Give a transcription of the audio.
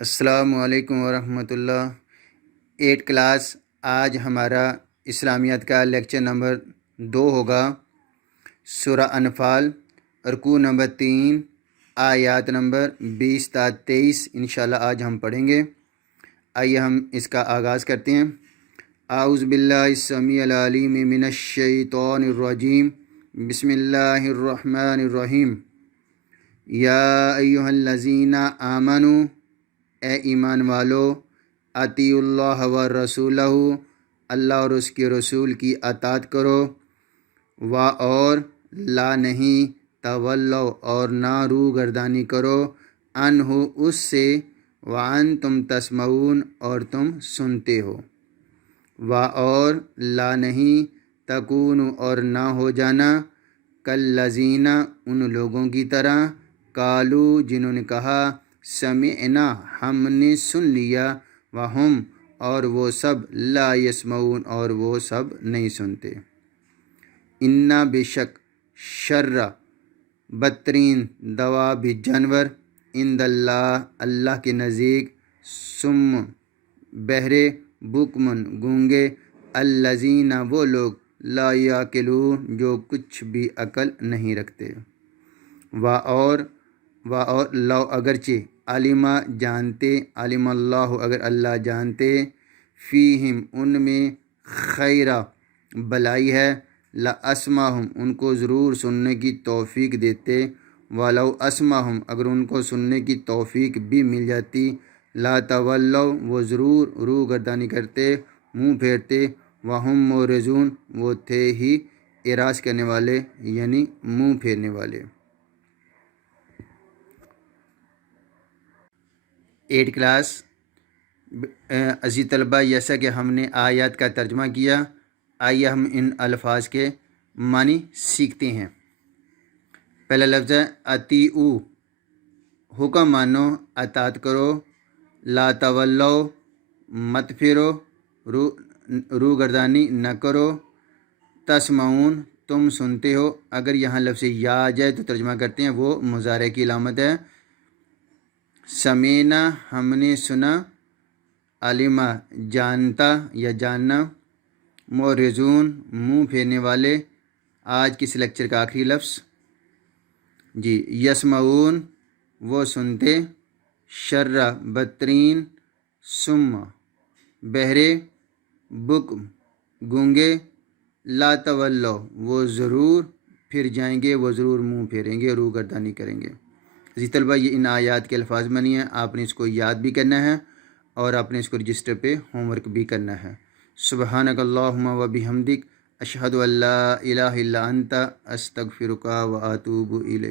السلام علیکم ورحمۃ اللہ۔ 8 کلاس آج ہمارا اسلامیات کا لیکچر نمبر 2 ہوگا۔ سورہ انفال رکوع نمبر 3 آیات نمبر 20 تا 23 انشاءاللہ آج ہم پڑھیں گے۔ آئیے ہم اس کا آغاز کرتے ہیں۔ اعوذ باللہ السمیع العلیم من الشیطان الرجیم، بسم اللہ الرحمن الرحیم۔ یا ایھا الذین آمنوا، اے ایمان والو، اطیعوا اللہ و رسولہ، اللہ اور اس کے رسول کی اطاعت کرو، اور لا نہیں، تولو اور نہ روگردانی کرو، عنہ اس سے، وانتم تسمعون اور تم سنتے ہو، اور لا نہیں، تکونوا اور نہ ہو جانا، کالذین ان لوگوں کی طرح، قالو جنہوں نے کہا، سمعنا ہم نے سن لیا، وہم اور وہ سب، لا یسمعون اور وہ سب نہیں سنتے۔ انا بے شک، شر بدترین دواب جانور، عند اللہ اللہ کے نزدیک، سم بہرے، بکمن گونگے، الذین وہ لوگ، لا یعقلون جو کچھ بھی عقل نہیں رکھتے، اور لو اگرچہ، علما جانتے، علم اللہ اگر اللہ جانتے، فیہم ان میں، خیرہ بلائی ہے، لاسمعہم ان کو ضرور سننے کی توفیق دیتے، ولو اسمعہم اگر ان کو سننے کی توفیق بھی مل جاتی، لا تولوا وہ ضرور روگردانی کرتے، منہ پھیرتے، وہم معرضون وہ تھے ہی اعراض کرنے والے یعنی منہ پھیرنے والے۔ 8 کلاس عزیز طلبہ، جیسا کہ ہم نے آیات کا ترجمہ کیا، آئیے ہم ان الفاظ کے معنی سیکھتے ہیں۔ پہلا لفظ ہے اطیعوا، حکم مانو، اطاعت کرو، لا تولو مت پھیرو، روگردانی نہ کرو، تسمعون تم سنتے ہو۔ اگر یہاں لفظ یا آ جائے تو ترجمہ کرتے ہیں وہ مضارع کی علامت ہے۔ سمینا ہم نے سنا، علما جانتا یا جاننا، معرضون منہ پھیرنے والے۔ آج کس لیکچر کا آخری لفظ جی، یسمعون وہ سنتے، شر بدترین، سم بہرے، بکم گونگے، لا تولو وہ ضرور پھر جائیں گے، وہ ضرور منہ پھیریں گے، روگردانی کریں گے۔ عزیز طلبہ، یہ ان آیات کے الفاظ بنی ہیں، آپ نے اس کو یاد بھی کرنا ہے اور آپ نے اس کو رجسٹر پہ ہوم ورک بھی کرنا ہے۔ سبحانک اللہم و بحمدک، اشہد ان لا الہ الا انت، استغفرک و اتوب الیک۔